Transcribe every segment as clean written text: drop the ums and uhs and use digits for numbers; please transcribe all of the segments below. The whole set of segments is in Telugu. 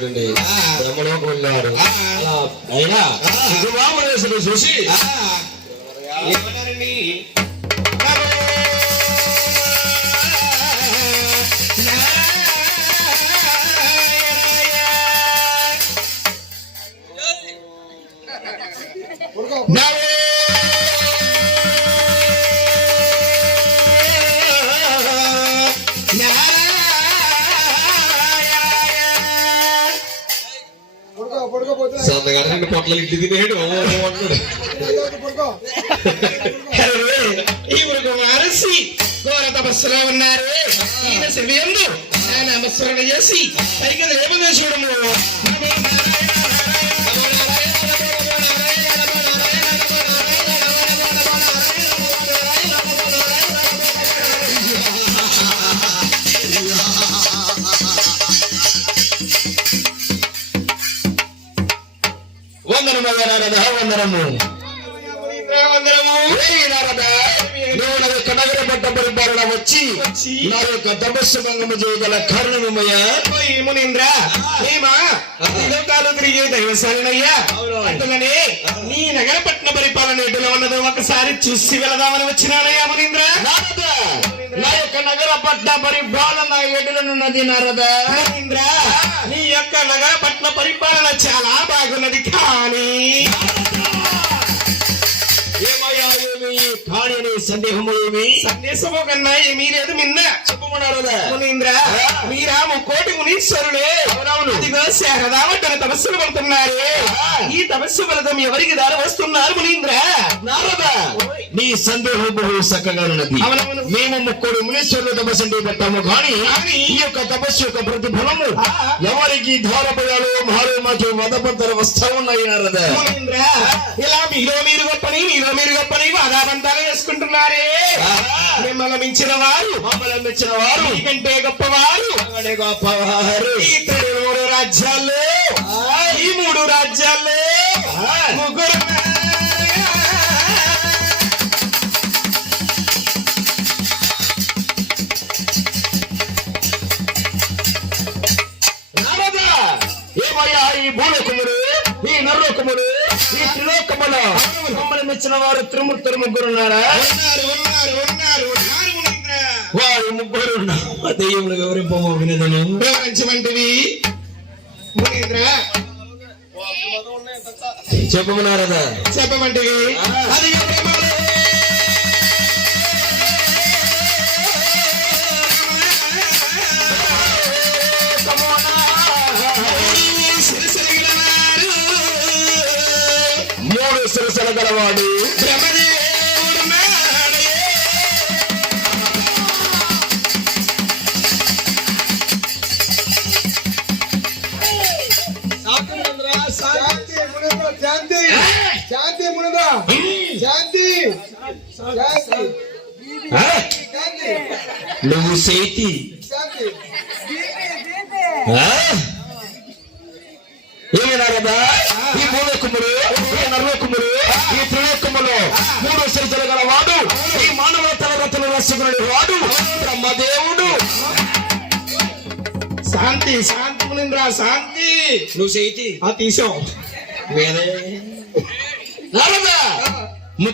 చూడండి బ్రహ్మలోకి వెళ్ళాడు. అలా అయినా రామణేశ్వరుడు చూసి ఏమన్నారండి? సొంతగాడు పొట్ల ఇడ్లీ తినేడు ఈవిడకు వారసి ఘోర తపస్సులో ఉన్నారు. ఈయన శివయందు నామస్మరణ చేసి పైకి దేవదేశుడము వందనము నారద వందనము. నగర పట్ట పరిపాలన వచ్చి నా యొక్క తపస్సు భంగము చేయగల కారణమయ్యా మునీంద్ర లోకాలు తిరిగే దైవశాలనయ్యా. అంటున్నానే నీ నగర పట్న పరిపాలన ఎటులో ఉన్నదో ఒకసారి చూసి వెళదామని వచ్చినానయ్యా మునీంద్ర. నా యొక్క నగర పట్న పరిపాలన ఎటులనున్నది నారద. మునీంద్ర నీ యొక్క నగర పట్న పరిపాలన చాలా బాగున్నది. కానీ ఏమయ్యా ఏమి కాని అనే సందేహము ఏమి? సందేశము కన్నా ఏమీ లేదు. మిన్న చెప్పమన్నారదా మునీంద్ర మీరా ముక్కోటి మునీశ్వరుడే. అదిగో శారదావట్టన తపస్సులు పడుతున్నారు. ఈ తపస్సు ఫలితం ఎవరికి దారి వస్తున్నారు మునీంద్ర? నారద నీ సందేహం బహు చక్కగా ఉన్నది. మేము ముక్కోడు మునీశ్వరులు తపస్సు అంటే పెట్టాము కానీ ఈ యొక్క తపస్సు యొక్క ప్రతిఫలము ఎవరికి ధారపడాలో మారు మాకు వదపంతలు వస్తా ఉన్నాయి నారద. మునీంద్ర ఇలా మీరు గొప్పని మీరు గొప్పని వాదాబంతాలు వేసుకుంటున్నారే. మిమ్మల్ని మించిన వారు మీకంటే గొప్పవారు ఈ 3 రాజ్యాల్లో ఈ 3 రాజ్యాల్లో ముగ్గురు ఏమయ్యా ఈ భూలోకములు ఈ నరలోకములు ఈ త్రిలోకములు మమ్మల్ని మెచ్చిన వారు త్రిమూర్తులు ముగ్గురు ఉన్నారా? వారు ముగ్గురు దెయ్యములు వివరింపము వినదను వివరించమంటివి మునీంద్ర చెప్పమన్నారదా? చెప్పమంటివి అది శిరసల గలవాడు శాంతి మునదా శాంతి నువ్వు చేతి ఏమన్నారదా? ఈ భూలోకములు ఈ నరలోకములు ఈ త్రిలోకములు 3 శిరసలు గలవాడు ఈ మానవ తలరతను రసుకునే వాడు బ్రహ్మదేవుడు. శాంతి శాంతి మునీంద్ర శాంతి. నువ్వు చేతి తీసావు నారదా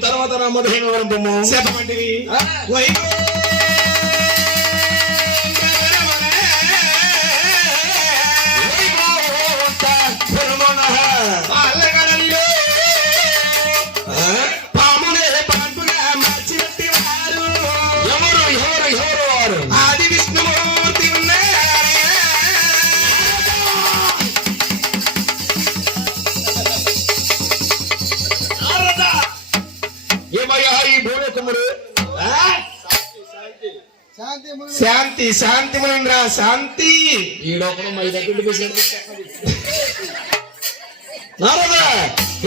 తర్వాత నా మొదలైన వరంపము చెప్పమంటివి పాములే పాన్పుగా మార్చినట్టి వారు ఎవరు ఎవరు ఎవరు వారు? ఆది విష్ణుమూర్తి ఏమయ్యా ఈ భూలోకములు శాంతి శాంతి మునీంద్ర శాంతి. ఈ లోపల మా దగ్గర నారదా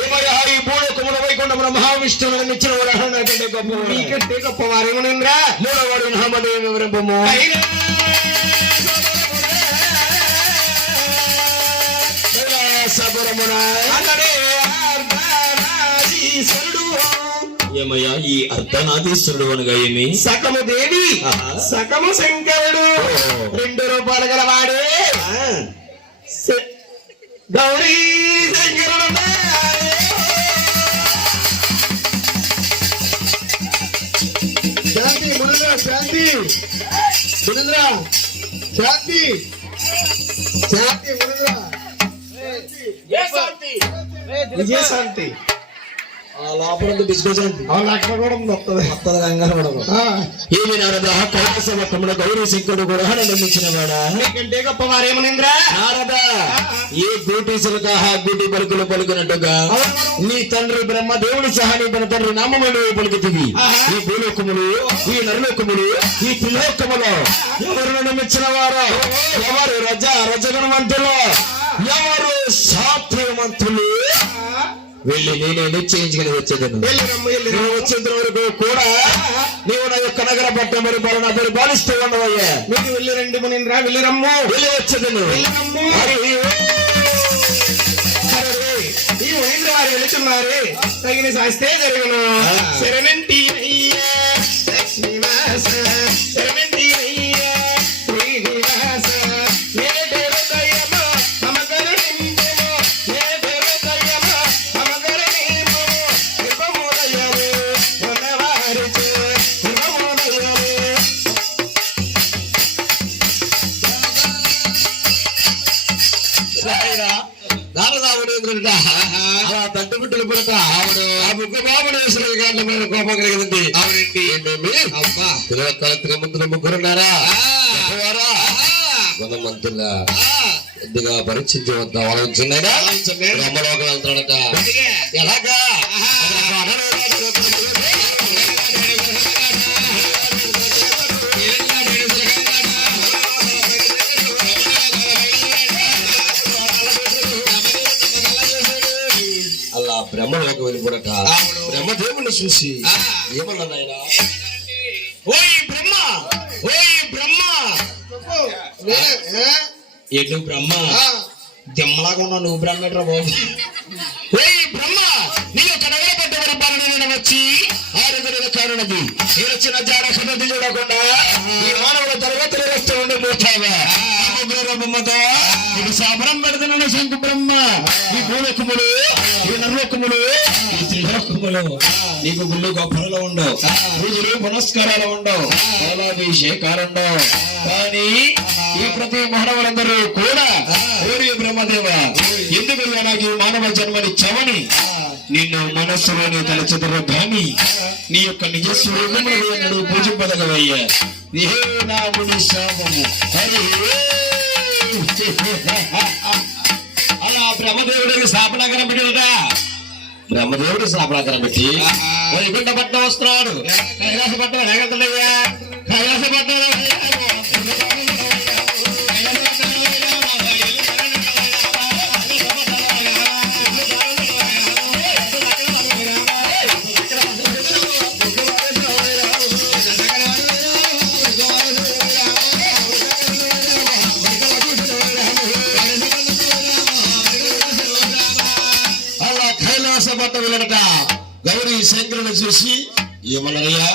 ఏమయ్యా ఈ భూలోకముల వైకుంఠముల మహావిష్ణువును మెచ్చిన వాడు నాకంటే గొప్ప మీకంటే గొప్పవారు మునీంద్ర. మూడవాడు నామదేవి వివరింపము ఏమయ్యా ఈ అర్ధనాథీశ్వరుడు అనగా ఏమి? సకము దేవి సకము శంకరుడు 2 రూపాయలు గలవాడే గౌరీ శంకరుడు శాంతి మునీంద్ర శాంతి మునీంద్ర శాంతి శాంతి మునీంద్ర విజయశాంతి ఆ లోపల డిస్కషన్ అక్కడ కూడా వస్తుంది మొత్తం కంగారు పడకు. ఏమి నారద కైలాస మఠమున గౌరీ శంకరుడు కూడా నిర్మించిన వాడా నీకంటే గొప్పవారేమనింద్రా నారద ఏ బ్యూటీసులకు ఆ బ్యూటీ పలుకులు పలుకున్నట్టుగా నీ తండ్రి బ్రహ్మ దేవుడి సహా నీ తన తండ్రి నామములు పలుకుతుంది. ఈ భూలోకములు ఈ నరలోకములు ఈ త్రిలోకములో ఎవరు నిర్మించిన వారు ఎవరు రజగణవంతులు ఎవరు శాస్త్రవంతులు వెళ్ళి నేనే నిశ్చయించుకుని వచ్చేదను. నువ్వు వచ్చేంత వరకు కూడా నీవు నా యొక్క నగర పట్టణ పరిపాలన పరిపాలిస్తూ ఉండవయ్యా. మీకు వెళ్ళి రండి మునింద్రా వెళ్ళి రమ్ము వెళ్ళి వచ్చేదను. వెళ్ళరమ్ము. హరి సరే, ఈ మునీంద్ర వారు వెళుతున్నారు తగిన శాస్త్రే జరుగును శరణంటి అయ్యా లక్ష్మీవాస శరణంటి అయ్యా శ్రీనివాస నేటి హృదయము మమకరుణింపుము నేటి హృదయము మమకరుణింపుము కృపముదయము ఉన్నవారిచే కృపముదయము నారదావుడు అలా తట్టు బిడ్డలు పుడక ఆవిడ ఆ ముక్క బాబుడు వేసిన గాండ్ల మీద కోపం కలిగింది. ఆవిడండి అమ్మా త్రిమంతులు ముగ్గురున్నారా గుణమంతుల కొద్దిగా పరీక్షించి వద్దాం ఆలోచన అమ్మలోకి వెళ్తాడట. ఎలాగా అలా బ్రహ్మలోకి వెళ్ళిపోడట. బ్రహ్మదేవుని చూసి ఏమన్నా నాయనా ఓయ్ బ్రహ్మ ఓయ్ బ్రహ్మ ఎటు బ్రహ్మ దెమ్మలాగా ఉన్నా నువ్వు బ్రహ్మేట్రా బాబు. ఓయ్ బ్రహ్మ నీవు కనగల పడ్డ పరిపాలన వచ్చి ఆరుగురు కారణది నేను వచ్చిన జాడ కథది చూడకుండా ఈ మానవుల తరగతులు వస్తూ ఉండిపోతావా బొమ్మతో ఇది సాబరం పెడుతున్న శంకు బ్రహ్మ ఈ భూలోకములు ఈ నరలోకములు ఈ త్రిలోకములు నీకు గుళ్ళు గొప్పలు ఉండవు పూజలు పునస్కారాలు ఉండవు బాలాభిషేకాలు ఉండవు. కానీ ఈ ప్రతి మానవులందరూ కూడా ఓరి బ్రహ్మదేవ ఎందుకు నాకు ఈ మానవ జన్మనిచ్చావని నిన్ను మనస్సులోని తలచెదరు గాని నీ యొక్క నిజ స్వరూపములు పూజింపదగవయ్యా. ఏ నాముని శాపము హరి అలా బ్రహ్మదేవుడికి స్థాపనాకరం పెట్టినట. బ్రహ్మదేవుడు స్థాపనాకరం పెట్టి వైకుంఠ పట్నం వస్తున్నాడు. కైలాస పట్నం ఎలాగెళ్తున్నాయ్యా కైలాస పట్నం పట్ట వెళ్ళట. గౌరీ శంకరుని చూసి ఏమన్నారయ్యా